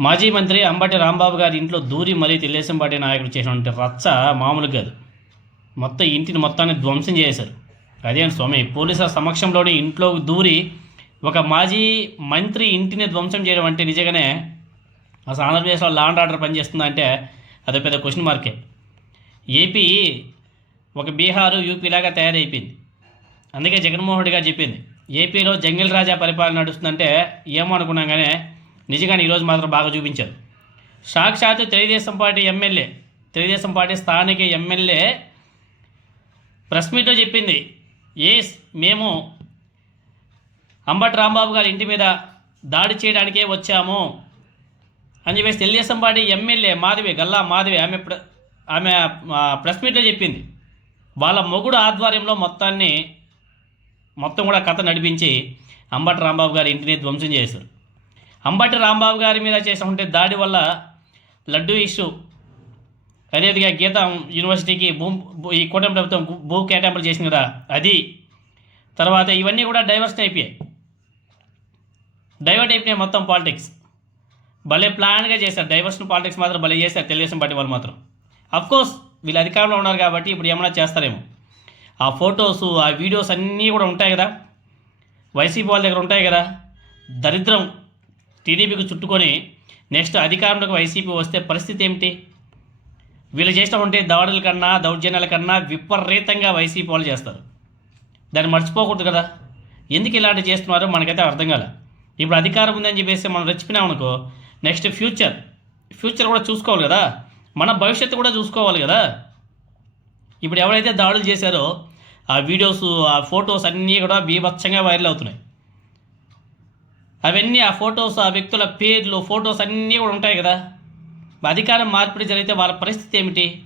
మాజీ మంత్రి అంబటి రాంబాబు గారి ఇంట్లో దూరి మరీ తెలుగుదేశం పార్టీ నాయకులు చేసినటువంటి రచ్చ మామూలు కాదు. మొత్తం ఇంటిని మొత్తాన్ని ధ్వంసం చేశారు. అదే స్వామి పోలీసుల సమక్షంలోనే ఇంట్లో దూరి ఒక మాజీ మంత్రి ఇంటిని ధ్వంసం చేయడం అంటే నిజంగానే అసలు ఆంధ్రప్రదేశ్లో లా అండ్ ఆర్డర్ పనిచేస్తుందా అంటే అదో పెద్ద క్వశ్చన్ మార్కే ఏపీ ఒక బీహారు యూపీ లాగా తయారైపోయింది. అందుకే జగన్మోహన్ రెడ్డి గారు చెప్పింది ఏపీలో జంగిల్ రాజా పరిపాలన నడుస్తుందంటే ఏమో అనుకున్నాం కానీ నిజంగానే ఈరోజు మాత్రం బాగా చూపించారు. సాక్షాత్ Telugu Desam party MLA Telugu Desam party స్థానిక ఎమ్మెల్యే ప్రెస్ మీట్లో చెప్పింది ఏ మేము అంబటి రాంబాబు గారి ఇంటి మీద దాడి చేయడానికే వచ్చాము. అని చెప్పేసి తెలుగుదేశం పార్టీ ఎమ్మెల్యే మాధవి గల్లా మాధవి ఆమె ప్ర ఆమె ప్రెస్ మీట్లో చెప్పింది. వాళ్ళ మొగుడు ఆధ్వర్యంలో మొత్తాన్ని మొత్తం కూడా కథ నడిపించి అంబటి రాంబాబు గారి ఇంటిని ధ్వంసం చేశారు. అంబటి రాంబాబు గారి మీద చేసినటువంటి దాడి వల్ల లడ్డూ ఇష్యూ అదేవిధంగా గీత యూనివర్సిటీకి భూ ఈ కూటమి ప్రభుత్వం భూ కేటాయింపులు చేసింది కదా అది. తర్వాత ఇవన్నీ కూడా డైవర్షన్ అయిపోయాయి. డైవర్ట్ అయిపోయినాయి మొత్తం పాలిటిక్స్. భలే ప్లాన్గా చేశారు. డైవర్షన్ పాలిటిక్స్ మాత్రం భలే చేశారు తెలుగుదేశం పార్టీ వాళ్ళు మాత్రం. అఫ్కోర్స్ వీళ్ళు అధికారంలో ఉన్నారు కాబట్టి ఇప్పుడు ఏమైనా చేస్తారేమో. ఆ ఫొటోస్ ఆ వీడియోస్ అన్నీ కూడా ఉంటాయి కదా. వైసీపీ వాళ్ళ దగ్గర ఉంటాయి కదా. దరిద్రం. టీడీపీకి చుట్టుకొని నెక్స్ట్ అధికారంలోకి వైసీపీ వస్తే పరిస్థితి ఏమిటి? వీళ్ళు చేసినటువంటి దాడుల కన్నా దౌర్జన్యాల కన్నా విపరీతంగా వైసీపీ వాళ్ళు చేస్తారు. దాన్ని మర్చిపోకూడదు కదా. ఎందుకు ఇలాంటివి చేస్తున్నారో? మనకైతే అర్థం కాలే. ఇప్పుడు అధికారం ఉందని చెప్పేసి మనం రెచ్చిపోయినామనుకో నెక్స్ట్ ఫ్యూచర్ ఫ్యూచర్ కూడా చూసుకోవాలి కదా. మన భవిష్యత్తు కూడా చూసుకోవాలి కదా. ఇప్పుడు ఎవరైతే దాడులు చేశారో ఆ వీడియోస్ ఆ ఫొటోస్ అన్నీ కూడా బీభత్సంగా వైరల్ అవుతున్నాయి. అవన్నీ ఆ ఫొటోస్ ఆ వ్యక్తుల పేర్లు ఫొటోస్ అన్నీ కూడా ఉంటాయి కదా. అధికారం మార్పిడి జరిగితే వాళ్ళ పరిస్థితి ఏమిటి?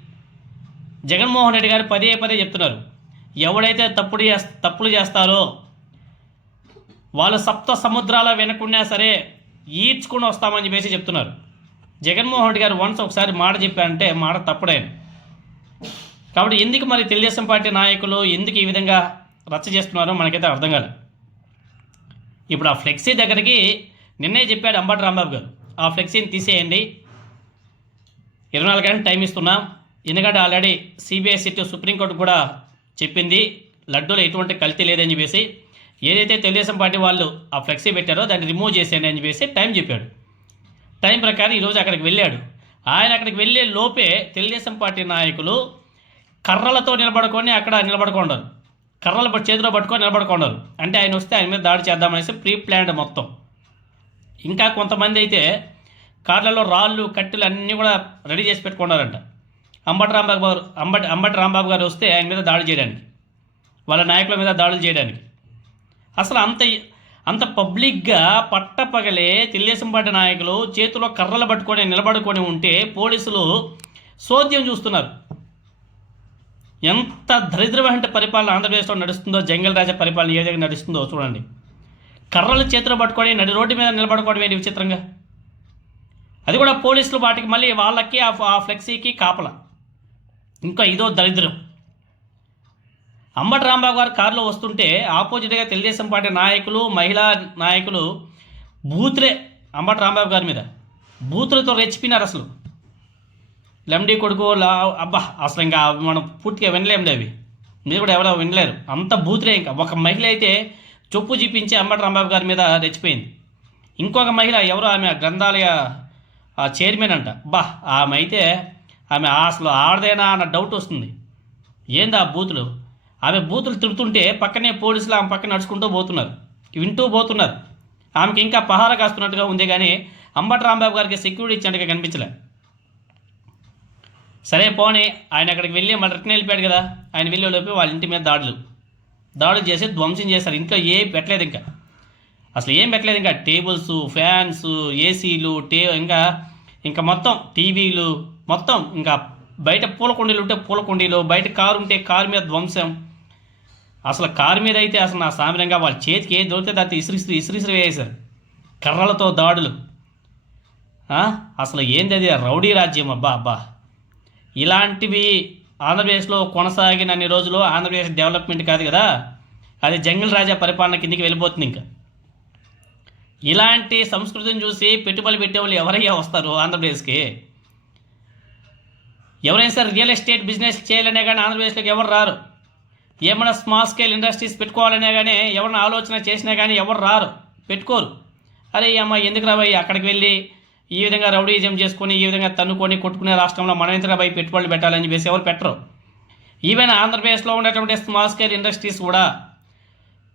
జగన్మోహన్ రెడ్డి గారు పదే పదే చెప్తున్నారు. ఎవడైతే తప్పుడు చేస్- తప్పులు చేస్తారో వాళ్ళు సప్త సముద్రాల వెనకున్నా సరే ఈడ్చుకుని వస్తామని చెప్పేసి చెప్తున్నారు. జగన్మోహన్ రెడ్డి గారు వన్స్ ఒకసారి మాట చెప్పారంటే మాట తప్పుడే. కాబట్టి ఎందుకు మరి తెలుగుదేశం పార్టీ నాయకులు ఎందుకు ఈ విధంగా రచ్చ చేస్తున్నారో మనకైతే అర్థం కాలేదు. ఇప్పుడు ఆ ఫ్లెక్సీ దగ్గరికి నిన్నే చెప్పాడు అంబటి రాంబాబు గారు. ఆ ఫ్లెక్సీని తీసేయండి. ఇరవై నాలుగు గంటలు టైం ఇస్తున్నాం. ఎందుకంటే ఆల్రెడీ సిబిఐ టు సుప్రీంకోర్టు కూడా చెప్పింది లడ్డూలో ఎటువంటి కల్తీ లేదని చెప్పేసి. ఏదైతే తెలుగుదేశం పార్టీ వాళ్ళు ఆ ఫ్లెక్సీ పెట్టారో దాన్ని రిమూవ్ చేసేయండి అని చెప్పేసి టైం చెప్పాడు. టైం ప్రకారం ఈరోజు అక్కడికి వెళ్ళాడు. ఆయన అక్కడికి వెళ్ళే లోపే తెలుగుదేశం పార్టీ నాయకులు కర్రలతో నిలబడుకొని అక్కడ నిలబడుకున్నారు కర్రలు పట్టు- చేతిలో పట్టుకొని నిలబడుకున్నారు. అంటే ఆయన వస్తే ఆయన మీద దాడి చేద్దామనేసి ప్రీ ప్లాన్డ్ మొత్తం. ఇంకా కొంతమంది అయితే కార్లలో రాళ్ళు కట్టెలు అన్నీ కూడా రెడీ చేసి పెట్టుకున్నారంట. అంబటి రాంబాబు గారు అంబటి అంబటి రాంబాబు గారు వస్తే ఆయన మీద దాడి చేయడానికి. వాళ్ళ నాయకుల మీద దాడులు చేయడానికి. అసలు అంత అంత పబ్లిక్గా పట్టపగలే తెలుగుదేశం పార్టీ నాయకులు చేతిలో కర్రలు పట్టుకొని నిలబడుకొని ఉంటే పోలీసులు సోద్యం చూస్తున్నారు. ఎంత దరిద్రమైన పరిపాలన ఆంధ్రప్రదేశ్లో నడుస్తుందో జంగల్ రాజా పరిపాలన ఏ విధంగా నడుస్తుందో చూడండి. కర్రలు చేతిలో పట్టుకొని నడి రోడ్డు మీద నిలబడుకోవడం ఏంటి విచిత్రంగా? అది కూడా పోలీసులు వాటికి మళ్ళీ వాళ్ళకి ఆ ఆ ఫ్లెక్సీకి కాపల. ఇంకా ఇదో దరిద్రం. అంబటి రాంబాబు గారు కారులో వస్తుంటే ఆపోజిట్గా తెలుగుదేశం పార్టీ నాయకులు మహిళా నాయకులు బూతులే అంబటి రాంబాబు గారి మీద. బూతులతో రెచ్చిపోయినారు అసలు. లెమ్డి కొడుకు లా అబ్బా అసలు ఇంకా మనం పూర్తిగా వినలేము అవి మీరు కూడా ఎవరో వినలేరు. అంత బూతులే ఇంకా. ఒక మహిళ అయితే చొప్పు చూపించి అంబటి రాంబాబు గారి మీద రెచ్చిపోయింది. ఇంకొక మహిళ ఎవరో ఆమె గ్రంథాలయ ఆ చైర్మన్ అంట. బా ఆమె అయితే ఆమె అసలు ఆడదేనా అన్న డౌట్ వస్తుంది. ఏంది ఆ బూతులు? ఆమె బూతులు తిడుతుంటే పక్కనే పోలీసులు ఆమె పక్కన నడుచుకుంటూ పోతున్నారు. వింటూ పోతున్నారు. ఆమెకి ఇంకా పహార కాస్తున్నట్టుగా ఉంది కానీ అంబటి రాంబాబు గారికి సెక్యూరిటీ ఇచ్చినట్టుగా కనిపించలే. సరే పోనీ ఆయన అక్కడికి వెళ్ళి మళ్ళీ రిటర్న్ వెళ్ళిపోయాడు కదా. ఆయన వెళ్ళే లోపే వాళ్ళ ఇంటి మీద దాడులు. దాడులు చేసి ధ్వంసం చేశారు. ఇంట్లో ఏ పెట్టలేదు ఇంకా. అసలు ఏం పెట్టలేదు ఇంకా. టేబుల్స్ ఫ్యాన్స్ ఏసీలు టే ఇంకా ఇంకా మొత్తం టీవీలు మొత్తం ఇంకా బయట పూల కుండీలు ఉంటే పూల కుండీలు బయట కారు ఉంటే కారు మీద ధ్వంసం. అసలు కారు మీద అయితే అసలు నా సామిరంగా వాళ్ళ చేతికి ఏది దొరికితే దాన్ని ఇసిరిసిరి ఇసిరిసిరి వేసేశారు. కర్రలతో దాడులు. అసలు ఏంది అది? రౌడీ రాజ్యం అబ్బా అబ్బా. ఇలాంటివి ఆంధ్రప్రదేశ్లో కొనసాగిన అన్ని రోజులు ఆంధ్రప్రదేశ్ డెవలప్మెంట్ కాదు కదా? అది జంగిల్ రాజా పరిపాలన కిందికి వెళ్ళిపోతుంది ఇంకా. ఇలాంటి సంస్కృతిని చూసి పెట్టుబడి పెట్టే వాళ్ళు ఎవరయ్యా వస్తారు ఆంధ్రప్రదేశ్కి? ఎవరైనా సరే రియల్ ఎస్టేట్ బిజినెస్ చేయాలనే కానీ ఆంధ్రప్రదేశ్లోకి ఎవరు రారు? ఏమైనా స్మాల్ స్కేల్ ఇండస్ట్రీస్ పెట్టుకోవాలనే కానీ ఎవరైనా ఆలోచన చేసినా కానీ ఎవరు రారు? పెట్టుకోరు. అరే అమ్మ ఎందుకు రాబోయి అక్కడికి వెళ్ళి ఈ విధంగా రౌడీజం చేసుకొని ఈ విధంగా తన్నుకొని కొట్టుకునే రాష్ట్రంలో మన ఎంత రాబోయి పెట్టుబడులు పెట్టాలని చెప్పేసి ఎవరు పెట్టరు. ఈవెన్ ఆంధ్రప్రదేశ్లో ఉన్నటువంటి స్మాల్ స్కేల్ ఇండస్ట్రీస్ కూడా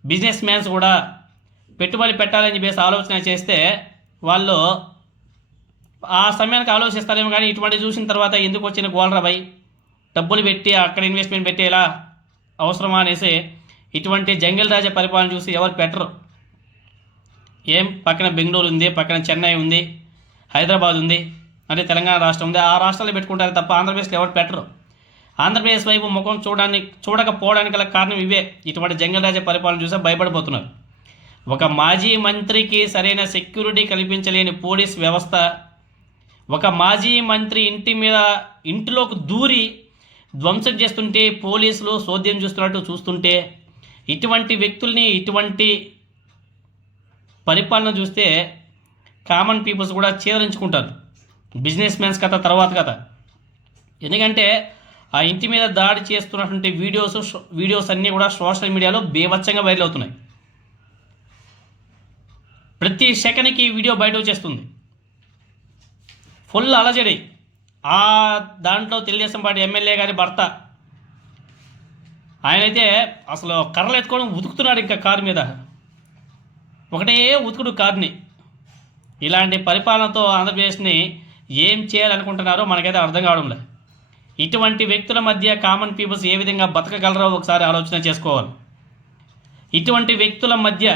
బిజినెస్ మ్యాన్స్ కూడా పెట్టుబడి పెట్టాలని చెప్పేసి ఆలోచన చేస్తే వాళ్ళు ఆ సమయానికి ఆలోచిస్తారేమో కానీ ఇటువంటి చూసిన తర్వాత ఎందుకు వచ్చిన గోల్రాబాయ్ డబ్బులు పెట్టి అక్కడ ఇన్వెస్ట్మెంట్ పెట్టేలా అవసరమా అనేసి ఇటువంటి జంగిల్ రాజా పరిపాలన చూసి ఎవరు పెట్టరు. ఏం? పక్కన బెంగళూరు ఉంది పక్కన చెన్నై ఉంది. హైదరాబాద్ ఉంది అంటే తెలంగాణ రాష్ట్రం ఉంది. ఆ రాష్ట్రాలు పెట్టుకుంటారు తప్ప ఆంధ్రప్రదేశ్లో ఎవరు పెట్టరు. ఆంధ్రప్రదేశ్ వైపు ముఖం చూడడానికి చూడకపోవడానికి గల కారణం ఇవే. ఇటువంటి జంగల్ రాజా పరిపాలన చూసే భయపడిపోతున్నారు. ఒక మాజీ మంత్రికి సరైన సెక్యూరిటీ కల్పించలేని పోలీస్ వ్యవస్థ ఒక మాజీ మంత్రి ఇంటి మీద ఇంటిలోకి దూరి ధ్వంసం చేస్తుంటే పోలీసులు సోద్యం చూస్తున్నట్టు చూస్తుంటే ఇటువంటి వ్యక్తుల్ని ఇటువంటి పరిపాలన చూస్తే కామన్ పీపుల్స్ కూడా చేదరించుకుంటారు బిజినెస్ మ్యాన్స్ కథ తర్వాత కథ. ఎందుకంటే ఆ ఇంటి మీద దాడి చేస్తున్నటువంటి వీడియోస్ వీడియోస్ అన్నీ కూడా సోషల్ మీడియాలో బేవచ్చంగా వైరల్ అవుతున్నాయి. ప్రతి సెకండ్కి వీడియో బయట వచ్చేస్తుంది. ఫుల్ అలజడి. ఆ దాంట్లో తెలుగుదేశం పార్టీ ఎమ్మెల్యే గారి భర్త. ఆయనైతే అసలు కర్రలు ఎత్తుకోవడం ఉతుకుతున్నాడు ఇంకా కారు మీద. ఒకటే ఉతుకుడు కారుని. ఇలాంటి పరిపాలనతో ఆంధ్రప్రదేశ్ని ఏం చేయాలనుకుంటున్నారో మనకైతే అర్థం కావడంలే. ఇటువంటి వ్యక్తుల మధ్య కామన్ పీపుల్స్ ఏ విధంగా బతకగలరో ఒకసారి ఆలోచన చేసుకోవాలి. ఇటువంటి వ్యక్తుల మధ్య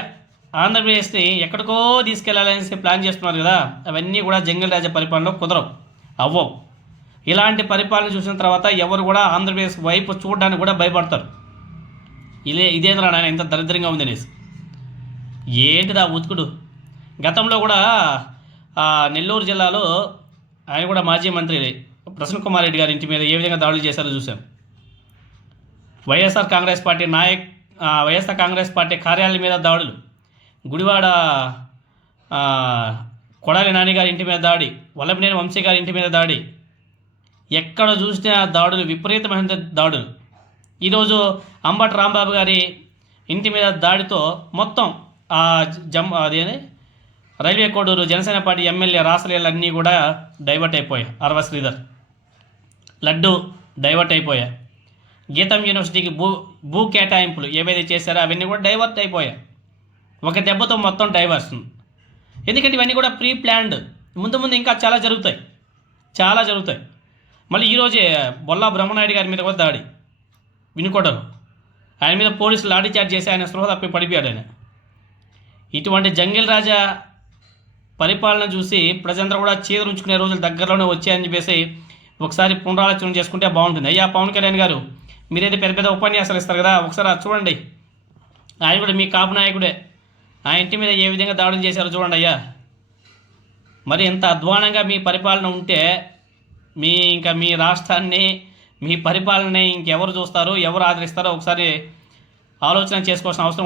ఆంధ్రప్రదేశ్ని ఎక్కడికో తీసుకెళ్ళాలనేసి ప్లాన్ చేస్తున్నారు కదా అవన్నీ కూడా జంగల్ రాజా పరిపాలనలో కుదరవు అవ్వవు. ఇలాంటి పరిపాలన చూసిన తర్వాత ఎవరు కూడా ఆంధ్రప్రదేశ్ వైపు చూడడానికి కూడా భయపడతారు. ఇదే ఇదేంద్రా నాయన ఇంత దరిద్రంగా ఉంది అనేసి ఏంటిదా ఉతుకుడు? గతంలో కూడా నెల్లూరు జిల్లాలో ఆయన కూడా మాజీ మంత్రి ప్రసన్న కుమార్ రెడ్డి గారి ఇంటి మీద ఏ విధంగా దాడులు చేశారో చూసాం వైఎస్ఆర్ కాంగ్రెస్ పార్టీ నాయక్ వైఎస్ఆర్ కాంగ్రెస్ పార్టీ కార్యాలయం మీద దాడులు. గుడివాడ కొడాలి నాని గారి ఇంటి మీద దాడి వల్లభనేని వంశీ గారి ఇంటి మీద దాడి. ఎక్కడ చూసినా దాడులు విపరీతమైన దాడులు. ఈరోజు అంబటి రాంబాబు గారి ఇంటి మీద దాడితో మొత్తం ఆ జమ్ అదేని railway Koduru Janasena party MLA రాసలీలు అన్నీ కూడా డైవర్ట్ అయిపోయాయి. అరవ శ్రీధర్. లడ్డు డైవర్ట్ అయిపోయాయి. గీతం యూనివర్సిటీకి భూ భూ కేటాయింపులు ఏవైతే చేశారో అవన్నీ కూడా డైవర్ట్ అయిపోయాయి. ఒక దెబ్బతో మొత్తం డైవర్షన్ ఎందుకంటే ఇవన్నీ కూడా ప్రీ ప్లాన్డ్ ముందు ముందు ఇంకా చాలా జరుగుతాయి. చాలా జరుగుతాయి. మళ్ళీ ఈరోజే బొల్లా బ్రహ్మనాయుడు గారి మీద కూడా దాడి. వినుకోటరు. ఆయన మీద పోలీసులు లాఠీ చార్జ్ చేసి ఆయన స్పృహ తప్పి పడిపోయాడు ఆయన. ఇటువంటి జంగిల్ రాజా పరిపాలన చూసి ప్రజలందరూ కూడా చీదరుంచుకునే రోజులు దగ్గరలోనే వచ్చాయని చెప్పేసి ఒకసారి పునరాలోచన చేసుకుంటే బాగుంటుంది. అయ్యా పవన్ కళ్యాణ్ గారు మీరైతే పెద్ద పెద్ద ఉపన్యాసాలు ఇస్తారు కదా ఒకసారి చూడండి. ఆయన కూడా మీ కాపు నాయకుడే. ఆ ఇంటి మీద ఏ విధంగా దాడులు చేశారో చూడండి అయ్యా. మరి ఇంత అధ్వానంగా మీ పరిపాలన ఉంటే మీ ఇంకా మీ రాష్ట్రాన్ని మీ పరిపాలనని ఇంకెవరు చూస్తారో ఎవరు ఆదరిస్తారో ఒకసారి ఆలోచన చేసుకోవాల్సిన అవసరం కూడా